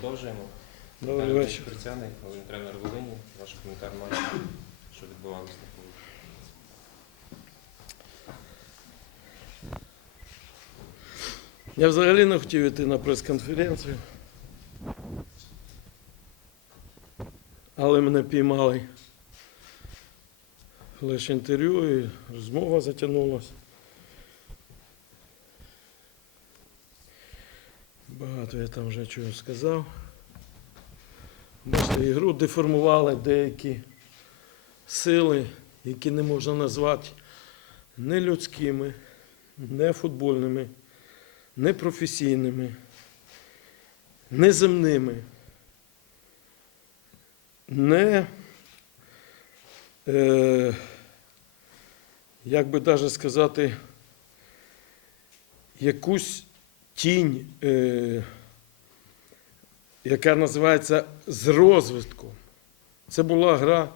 продовжуємо. Добрий вечір. Прицяний, головний тренер Волині. Ваш коментар матчу, що відбувалося на полі. Я взагалі не хотів йти на прес-конференцію. Але мене піймали флеш-інтерв'ю і розмова затягнулася. Багато я там вже чого сказав. Бачите, ігру деформували деякі сили, які не можна назвати не людськими, не футбольними непрофесійними, неземними, не, е, як би даже сказати, якусь тінь, е, яка називається з розвитком. Це була гра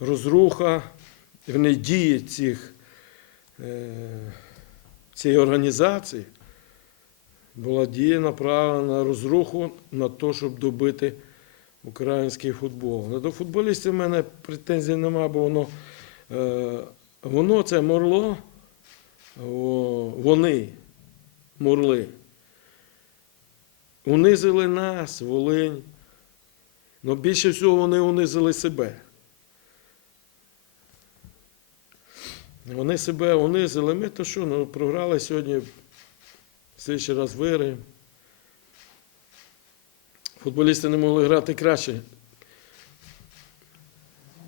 розруха, в ній дії цих, е, цієї організації була дія направлена на розруху на те, щоб добити український футбол. Але До футболістів в мене претензій немає, бо воно, е, воно це морло, вони, мурли. Унизили нас, Волинь. але більше всього вони унизили себе. Вони себе унизили. Ми то що, ну, програли сьогодні Слідчий раз виграємо. Футболісти не могли грати краще.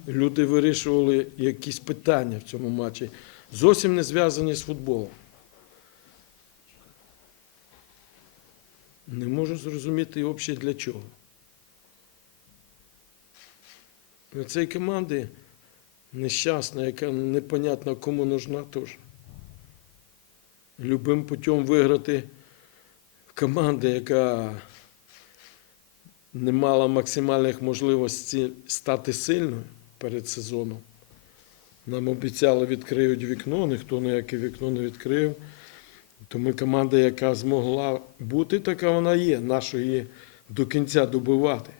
Люди вирішували якісь питання в цьому матчі, зовсім не зв'язані з футболом. Не можу зрозуміти взагалі для чого. У цієї команди нещасна, яка непонятно кому нужна теж любим путем виграти в команди, яка не мала максимальних можливостей стати сильною перед сезоном. Нам обіцяли відкриють вікно, ніхто ніяке вікно не відкрив. То ми команда, яка змогла бути, така вона є. Нащо її до кінця добивати.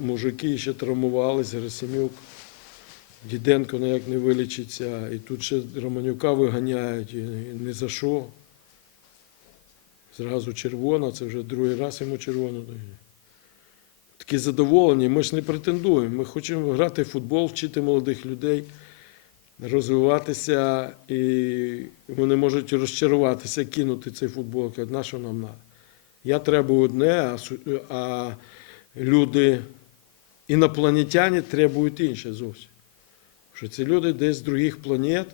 Мужики ще травмувалися, Герасимюк. Діденко ніяк не вилічиться, і тут ще Романюка виганяють, і не за що. Зразу червона, це вже другий раз йому червоно дають. Такі задоволені, ми ж не претендуємо. Ми хочемо грати в футбол, вчити молодих людей, розвиватися, і вони можуть розчаруватися, кинути цей футбол. На що нам треба? Я треба одне, а, а люди, інопланетяни требують інше зовсім що ці люди десь з других планет,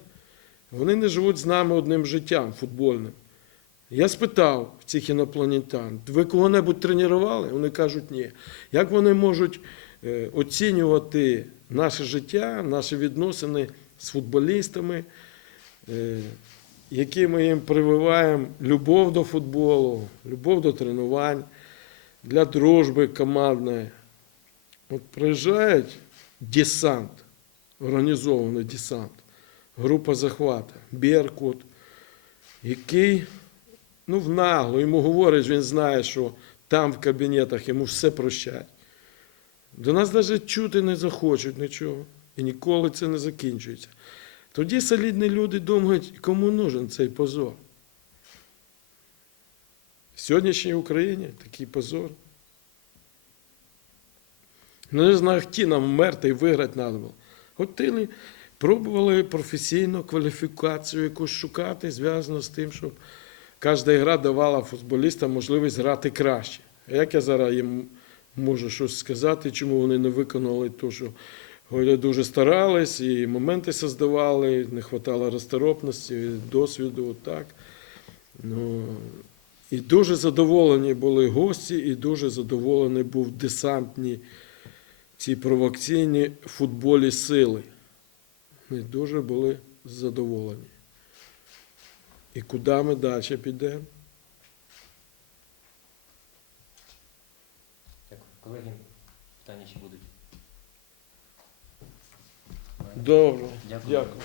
вони не живуть з нами одним життям футбольним. Я спитав цих інопланетян, ви кого-небудь тренували? Вони кажуть, ні. Як вони можуть е, оцінювати наше життя, наші відносини з футболістами, е, які ми їм прививаємо любов до футболу, любов до тренувань, для дружби командної. От приїжджають десант організований десант, група захвату, Беркут, який ну, внагло йому говорить, він знає, що там в кабінетах йому все прощать. До нас навіть чути не захочуть нічого. І ніколи це не закінчується. Тоді солідні люди думають, кому нужен цей позор. В сьогоднішній Україні такий позор. Ну, не знаю, хті нам вмерти і виграти треба було. Хотіли, пробували професійну кваліфікацію якусь шукати, зв'язано з тим, щоб кожна гра давала футболістам можливість грати краще. А як я зараз їм можу щось сказати, чому вони не виконали те, що дуже старались, і моменти создавали, не вистачало розторопності, досвіду. Так. Ну, і дуже задоволені були гості, і дуже задоволений був десантні ці провокаційні футболі сили. Ми дуже були задоволені. І куди ми далі підемо? Дякую. Колеги, питання ще будуть? Добре, Дякую. дякую.